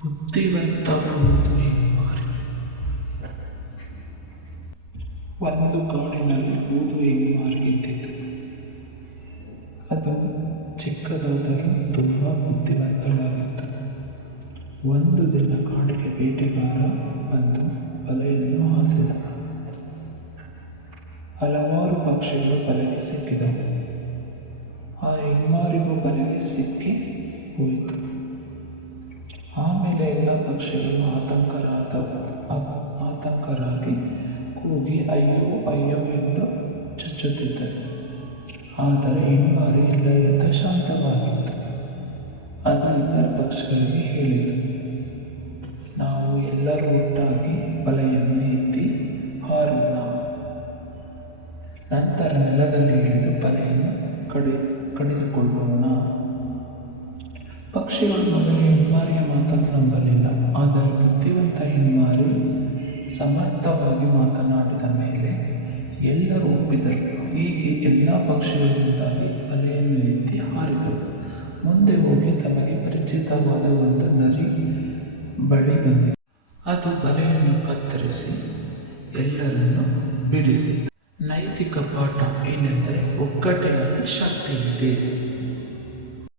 ಬುದ್ಧಿವಂತ ಬೂದು ಹೆಮ್ಮಾರಿ ಒಂದು ಕಾಡಿನಲ್ಲಿ ಬೂದು ಹೆಮ್ಮಾರಿ ಇದ್ದಿತು ಅದು ಚಿಕ್ಕದಾದರೂ ತುಂಬ ಬುದ್ಧಿವಂತವಾಗಿತ್ತು. ಒಂದು ದಿನ ಕಾಡಿಗೆ ಬೇಟೆಗಾರ ಬಂದು ಬಲೆಯನ್ನು ಹಾಸಿದ ಹಲವಾರು ಪಕ್ಷಿಗಳು ಬಲೆಗೆ ಸಿಕ್ಕಿದವು. ಆಮೇಲೆ ಎಲ್ಲ ಪಕ್ಷಿಗಳು ಆತಂಕರಾದವು. ಆ- ಆತಂಕರಾಗಿ ಕೂಗಿ, ಅಯ್ಯೋ ಅಯ್ಯೋ ಎಂದು ಚುಚ್ಚುತ್ತಿದ್ದರು. ಆದರೆ ಹೆಮ್ಮಾರಿ ಎಲ್ಲರಿಂದ ಶಾಂತವಾಗಿತ್ತು. ಅದು ಇತರ ಪಕ್ಷಿಗಳಿಗೆ ಹೇಳಿತು. ನಾವು ಎಲ್ಲರೂ ಒಟ್ಟಾಗಿ ಬಲೆಯನ್ನು ಎತ್ತಿ ಹಾರೋಣ ನಂತರ ನೆಲದಲ್ಲಿ ಇಳಿದು ಬಲೆಯನ್ನು ಕಡಿ ಕಡಿದುಕೊಳ್ಳೋಣ ಪಕ್ಷಿಗಳು ಮೊದಲು ಮಾತನ್ನು ನಂಬಲಿಲ್ಲ. ಆದರೆ ಬುದ್ಧಿವಂತ ಹೆಮ್ಮಾರಿ ಸಮರ್ಥವಾಗಿ ಮಾತನಾಡಿದ ಮೇಲೆ ಎಲ್ಲರೂ ಒಪ್ಪಿದರು. ಹೀಗೆ ಎಲ್ಲ ಪಕ್ಷಿಗಳಿಂದಾಗಿ ಬಲೆಯನ್ನು ಎತ್ತಿ ಹಾರಿದರು. ಮುಂದೆ ಹೋಗಿ ತಮಗೆ ಪರಿಚಿತವಾದ ಒಂದು ನರಿ ಬಳಿ ಬಂದಿದೆ ಅದು ಬಲೆಯನ್ನು ಕತ್ತರಿಸಿ ಎಲ್ಲರನ್ನು ಬಿಡಿಸಿ. ನೈತಿಕ ಪಾಠ ಏನೆಂದರೆ ಒಗ್ಗಟ್ಟಿನಲ್ಲಿ ಶಕ್ತಿ ಇದೆ